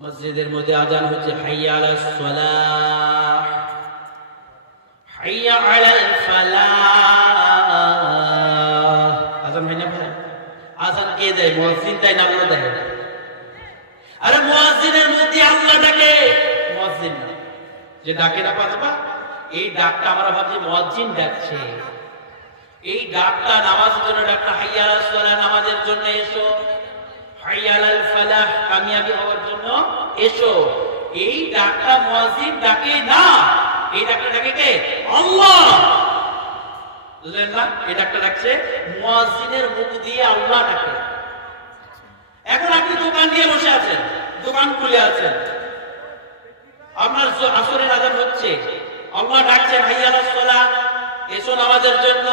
মসজিদের মধ্যে আজান হচ্ছে হাইয়া আলাস সালাহ, হাইয়া আলাল ফালাহ। আজান হয় না ভাই? আজান কে দেয়? মুয়াজ্জিন দেয় না আল্লাহ দেয়? আরে মুয়াজ্জিনের মধ্যে আল্লাহ ডাকে, মুয়াজ্জিন না। যে ডাকে না পাতবা, এই ডাকটা আমরা ভাবছি মুয়াজ্জিন ডাকছে। এই ডাকটা নামাজের জন্য ডাকটা, হাইয়া আলাস সালাহ, নামাজের জন্য এসো, হাইয়া আলাল ফালাহ, কামিয়াবি হওয়ার জন্য এসো। এই ডাকটা মুয়াজ্জিন ডাকে না, এই ডাকটা ডাকে কে? আল্লাহ। বুঝলেন না? এই ডাকটা ডাকছে মুয়াজ্জিনের মুখ দিয়ে আল্লাহ ডাকে। এখন আপনি দোকান দিয়ে বসে আছেন, দোকান খুলে আছেন, আপনার আসরের আজান হচ্ছে, আল্লাহ ডাকছেন হাইয়া আলাস সালাহ, এসো নামাজের জন্য,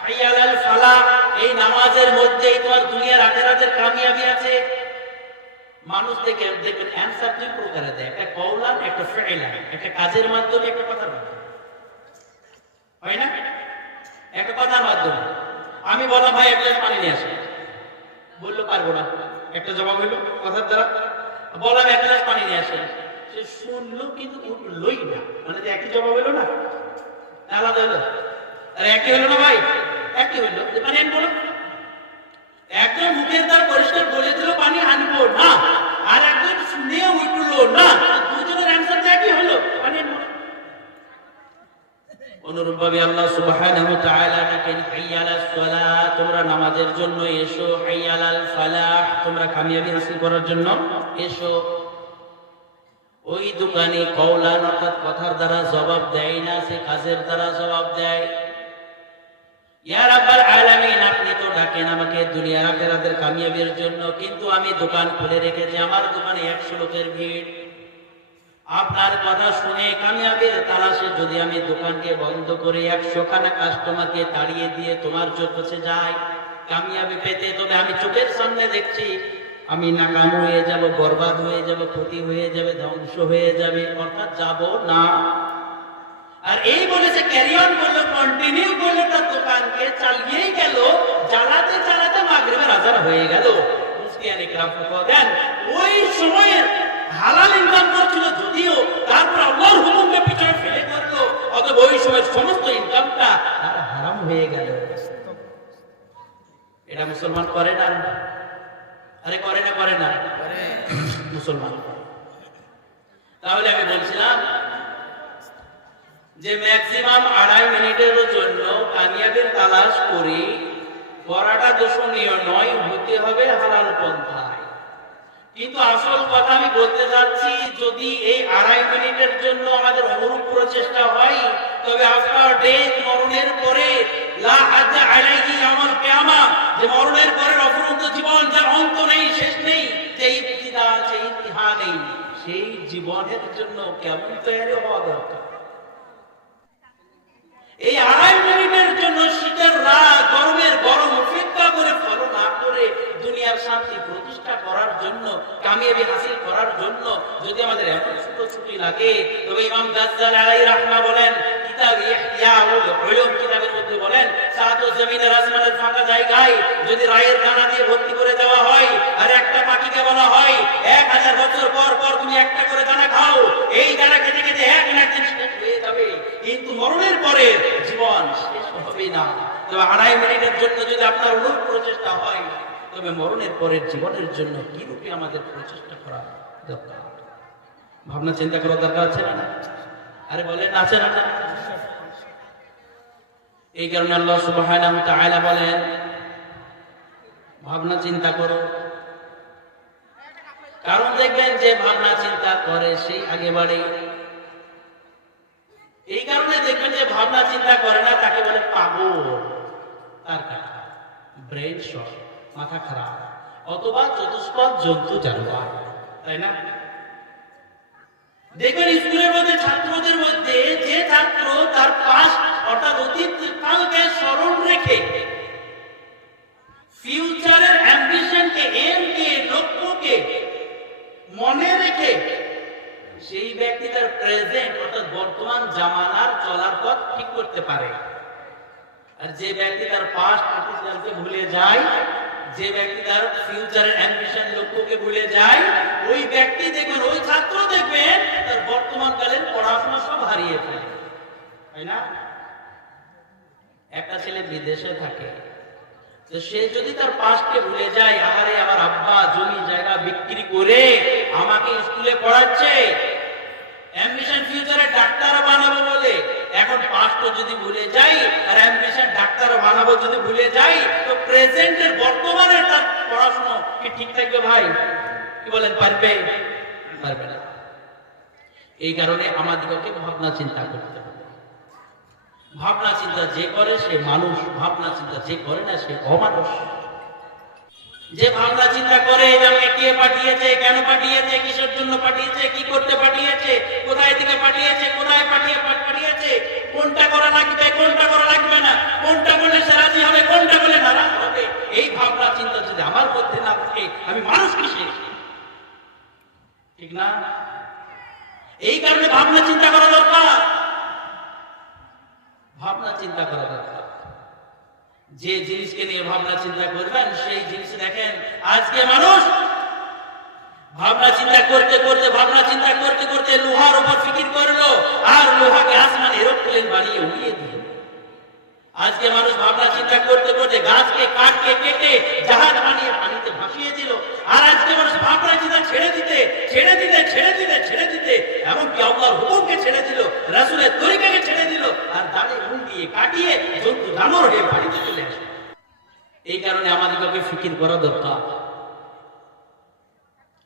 হাইয়া আলাল ফালাহ। এই নামাজের মধ্যেই তোমার দুনিয়ার আখিরাতের কামিয়াবি আছে। মানুষ দেখবেন অ্যানসার দুই প্রকারে দেয়, একটা কওলান, একটা ফি'লান, একটা কাজের মাধ্যমে, একটা কথার মাধ্যমে, হয় না? একটা কথার মাধ্যমে আমি বললাম ভাই এক গ্লাস পানি নিয়ে আসেন, বললো পারবো না, একটা জবাব হইলো কথার দ্বারা। বললাম এক গ্লাস পানি নিয়ে আসেন, সে শুনলো কিন্তু উঠলোই না, মানে যে একই জবাব হইলো না, আলাদা হলো। আরে একই হলো না ভাই? একই হইলো। যে পানি আনবো না, একজন মুখের দ্বার পরিষ্কার বলে দিল পানি আনবো না, আর একজন শুনে উঠলো না, দুজনের অ্যানসার একই হলো, পানি আনবো না। অনুরূপভাবে আল্লাহ সুবহানাহু ওয়া তাআলা ডাকেন হাইয়া আলাস সালাহ, তোমরা নামাজের জন্য এসো, হাইয়া আলাল ফালাহ, তোমরা কামিয়াবি হাসিল করার জন্য এসো। ওই দোকানে কওলান অর্থাৎ কথার দ্বারা জবাব দেয় না, সে কাজের দ্বারা জবাব দেয়। ইয়া রাব্বাল আলামিন, আপনি তো ডাকেন আমাকে দুনিয়ার আখিরাতের কামিয়াবির জন্য, কিন্তু আমি দোকান খুলে রেখেছি, আমার দোকানে 100 লোকের ভিড়। আপনার কথা শুনে কামিয়াবির তালাশে যদি আমি দোকানকে বন্ধ করে 100 খানা কাস্টমারকে তাড়িয়ে দিয়ে তোমার কাছে যাই কামিয়াবি পেতে, তবে আমি চোখের সামনে দেখছি আমি নাকাম হয়ে যাব, বরবাদ হয়ে যাব, ক্ষতি হয়ে যাবে, ধ্বংস হয়ে যাবে, অর্থাৎ যাব না। আর এই বলেছে ক্যারি অন করলো, কন্টিনিউ করলো, তার দোকানকে চালিয়েই গেল, চালাতে চালাতে মাগরিবের আজান হয়ে গেল। মুফতিয়ান ইকরাম ফতোয়া দেন ওই সময়ের হালাল ইনকাম করছিল যদিও, তারপর আল্লাহর হুকুমকে পিছনে ফেলে করলো, অতএব ওই সময়ের সমস্ত ইনকামটা তার হারাম হয়ে গেল। এটা মুসলমান করে না? আরে করে না? করে না? মুসলমান। তাহলে আমি বলছিলাম যে ম্যাক্সিমাম 2.5 মিনিটের জন্য কামিয়াবির তালাশ করি, করাটা দোষণীয় নয়, হতে হবে হালাল পন্থায়। কিন্তু আসল কথা আমি বলতে যাচ্ছি, যদি এই 2.5 মিনিটের জন্য আমাদের অনুরূপ প্রচেষ্টা হয়, তবে আফটার ডেথ, মরণের পরে, লা হাজ্জা আলাইহি ইয়াউমাল কিয়ামা, যে মরণের পরের অফুরন্ত জীবন, যার অন্ত নেই, শেষ নেই, যে ইবতিদা, যে ইতিহা নেই, সেই জীবনের জন্য কেমন তৈরি হওয়া দরকার। এই 2.5 মিনিটের জন্য শীতের রাত, গরমের গরম উপেক্ষা করে, ফলো না করে দুনিয়ার শান্তি প্রতিষ্ঠা করার জন্য, কামিয়াবি হাসিল করার জন্য যদি আমাদের এমন ছুটি লাগে, তবে ইমাম গাজ্জালি আলাইহি রাহমাহ বলেন, কিতাব ইহইয়াউল উলুম কিতাবের মধ্যে বলেন, সাত জমিনের আসমানের ফাঁকা জায়গায় যদি রায়ের দানা দিয়ে ভর্তি করে দেওয়া হয়, আর একটা পাখিকে বলা হয় 1000 বছর পর পর তুমি একটা করে দানা খাও, এই দানা খেতে খেতে 1 মিনিট শেষ হয়ে যাবে, কিন্তু মরণের পরে জীবন শেষ হবে না। তবে 2.5 মিনিটের জন্য যদি আপনার অনুরূপ প্রচেষ্টা হয়, তবে মরণের পরের জীবনের জন্য কি রূপে আমাদের প্রচেষ্টা করা দরকার, ভাবনা চিন্তা করা দরকার আছে না? আরে বলেন আছে না? এই কারণে আল্লাহ সুবহানাহু ওয়া তাআলা বলেন ভাবনা চিন্তা করো। কারণ দেখবেন যে ভাবনা চিন্তা করে সেই আগে বাড়ে। এই কারণে দেখবেন যে ভাবনা চিন্তা করে না, তাকে বলে পাগল, তার কাটা, ব্রেন শর্ট, মাথা খারাপ, অথবা চতুষ্পদ জন্তু জানোয়ার, তাই না? দেখবেন স্কুলের মধ্যে ছাত্রদের মধ্যে যে ছাত্র তার পাস্ট অর্থাৎ অতীত কালকে স্মরণ রেখে ফিউচারের অ্যাম্বিশনকে, এমকে, লক্ষ্যকে মনে রেখে সেই ব্যক্তি তার প্রেজেন্ট অর্থাৎ বর্তমান জামানার চলার পথ ঠিক করতে পারে। আর যে ব্যক্তি তার পাস্ট অতীতকে ভুলে যায়, যে ব্যক্তি তার ফিউচারের অ্যাম্বিশন, লক্ষ্যকে ভুলে যায়, ওই ব্যক্তি তাই না? একটা ছেলে বিদেশে থাকে, তো সে যদি তার পাস্টকে ভুলে যায়, আরে আমার আব্বা জমি জায়গা বিক্রি করে আমাকে স্কুলে পড়াচ্ছে, অ্যাম্বিশন ফিউচারে ডাক্তার বানাবো বলে, এখন পাস্ট যদি ভুলে যাই আর অ্যাম্বিশন ডাক্তার বানাবো যদি ভুলে যাই, তো প্রেজেন্টের বর্তমানে তার পড়াশোনা কি ঠিক থাকবে ভাই? কি বলেন, পারবে? পারবে না। এই কারণে আমাদেরকে ভাবনা চিন্তা করতে হবে। ভাবনা চিন্তা যে করে সে মানুষ, ভাবনা চিন্তা যে করে না সে অমানুষ। যে ভাবনা চিন্তা করে যে আমাকে কে পাঠিয়েছে, কেন পাঠিয়েছে, কিসের জন্য পাঠিয়েছে, কি করতে পাঠিয়েছে, কোথায় থেকে পাঠিয়েছে, কোথায় পাঠিয়েছে, কোনটা করা লাগবে, কোনটা করা লাগবে না, কোনটা বলে সে রাজি হবে, কোনটা বলে নারাজ হবে, এই ভাবনা চিন্তা যদি আমার মধ্যে না থাকে আমি মানুষ কিসে? ঠিক না? এই কারণে ভাবনা চিন্তা করা দরকার। ভাবনা চিন্তা করা দরকার। যে জিনিসকে নিয়ে ভাবনা চিন্তা করবেন সেই জিনিস দেখেন, আজকে মানুষ ভাবনা চিন্তা করতে করতে লোহার উপর ফিকির করলো আর লোহাকে আসমানে এরোপ্লেন বানিয়ে উড়িয়ে দিল। আজকে মানুষ ভাবনা চিন্তা করতে গাছকে কাটকে কেটে জাহাজ বানিয়ে পানিতে ভাসিয়ে দিল। আর আজকে মানুষ ভাবনা চিন্তা ছেড়ে দিতে এমনকি আল্লাহর হুকুমকে ছেড়ে দিল, রাসূলের তরিকাকে ছেড়ে দিল, আর দাড়ি মুখ দিয়ে কাটিয়ে জন্তু জানোয়ার হয়ে বাড়িতে চলে আসে। এই কারণে আমাদেরকে ফিকির করা দরকার।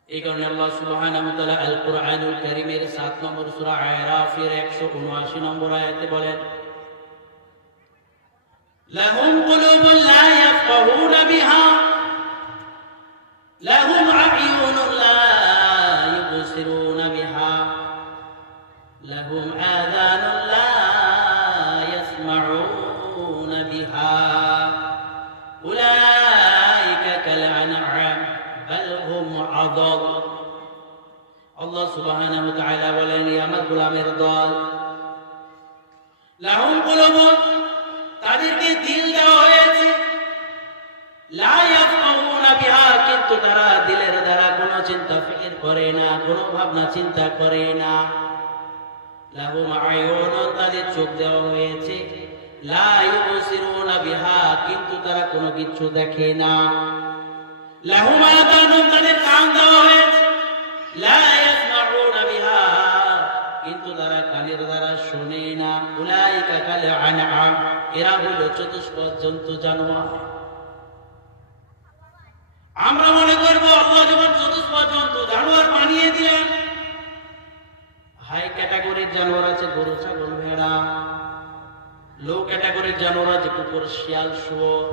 এই কারণে আল্লাহ সুবহানাহু ওয়া তাআলা আল কুরআনুল কারীমের 7 নম্বর সূরা আরাফের 179 নম্বর আয়াতে বলেন, লাহুম কুলুবুন লা ইয়াফকাহুনা বিহা লাহুম আ'য়ুনুন লা ইউবসিরুনা বিহা লাহুম আযানুন লা ইয়াসমাউনা বিহা উলাইকা কাল আনআম বাল হুম আযাল। আল্লাহ সুবহানাহু ওয়া তাআলা বলেন, আমার গোলামের দল, লাহুম কুলুবুন, তাদেরকে দিল দেওয়া হয়েছে, লা ইয়াফকাহুনা বিহা, কিন্তু তারা দিলের দ্বারা কোনো চিন্তা ফিকির করে না, কোনো ভাবনা চিন্তা করে না। লাহুম আ'য়ুনুন, তাদের চোখ দেওয়া হয়েছে, লা ইউবসিরুনা বিহা, কিন্তু তারা কোনো কিছু দেখে না। লাহুম আযানুন, তাদের কান দেওয়া হয়েছে, লা ইয়াসমাউনা বিহা, কিন্তু তারা কানের দ্বারা শুনে না। উলাইকা কাল আনআম, এরা হলো চতুষ্পদ জন্তু জানোয়ার। আমরা মনে করব আল্লাহ যখন চতুষ্পদ জন্তু জানোয়ার বানিয়ে দিলেন, হাই ক্যাটাগরির জানোয়ার আছে গরু, ছাগল, ভেড়া, লো ক্যাটাগরির জানোয়ার আছে কুকুর, শিয়াল, শুয়োর।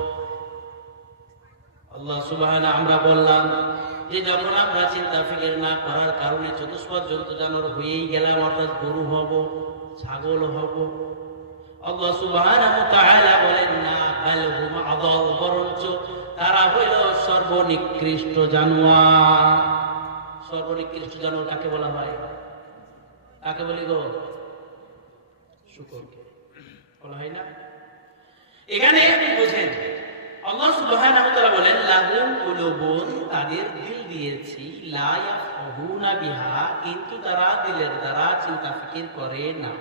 আল্লাহ সুবহানাহু, আমরা বললাম যে যখন আমরা চিন্তা ফিকির না করার কারণে চতুষ্পদ জন্তু জানোয়ার হয়েই গেলাম, অর্থাৎ গরু হব, ছাগল হব, আল্লাহ সুবহানাহু ওয়া তাআলা বলেন না, বাল হুম আযাল, বরঞ্চ তারা হইল সর্বনিকৃষ্ট জানোয়ার। সর্বনিকৃষ্ট জানোয়ার কাকে বলা হয়? কাকে বলি গো? শুকরকে বলা হয় না? এখানে আপনি বোঝেন, আল্লাহ সুবহানাহু ওয়া তাআলা বলেন, লাহুম কুলুবুন, তাদের দিল দিয়েছি, লা ইয়াফকাহুনা বিহা, কিন্তু তারা দিলের দ্বারা চিন্তা ফিকির করে না।